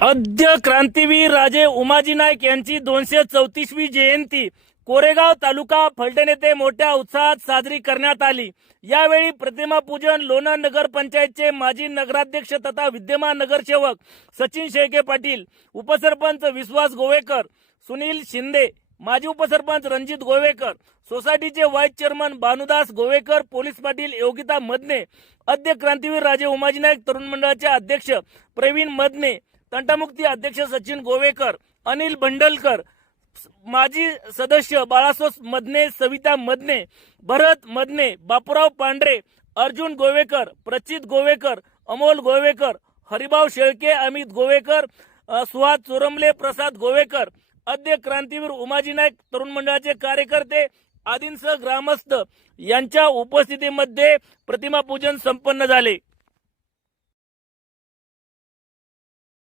अद्य क्रांतीवीर राजे उमाजी नाईक यांची दोनशे चौतीसवी जयंती कोरेगाव तालुका फलटण येथे मोठ्या उत्साहात साजरी करण्यात आली. यावेळी प्रतिमा पूजन लोणार नगर पंचायतचे माजी नगराध्यक्ष तथा विद्यमान नगरसेवक सचिन शेळके पाटील उपसरपंच विश्वास गोवेकर सुनील शिंदे माजी उपसरपंच रणजित गोवेकर सोसायटीचे vice chairman Bhanudas Govekar police Patil Yogita Madne अद्य क्रांतीवीर राजे उमाजी नाईक तरुण मंडळाचे अध्यक्ष प्रवीण मदने तंटामुक्ती अध्यक्ष सचिन गोवेकर अनिल भंडलकर माजी सदस्य बाळासोस मदने सविता मदने भरत मदने बापूराव पांढरे अर्जुन गोवेकर प्रचित गोवेकर अमोल गोवेकर हरिभाऊ शेळके अमित गोवेकर सुहास चोरमले प्रसाद गोवेकर अद्य क्रांतीवीर उमाजी नाईक तरुण मंडळाचे कार्यकर्ते आदींसह ग्रामस्थ यांच्या उपस्थितीमध्ये प्रतिमा पूजन संपन्न झाले.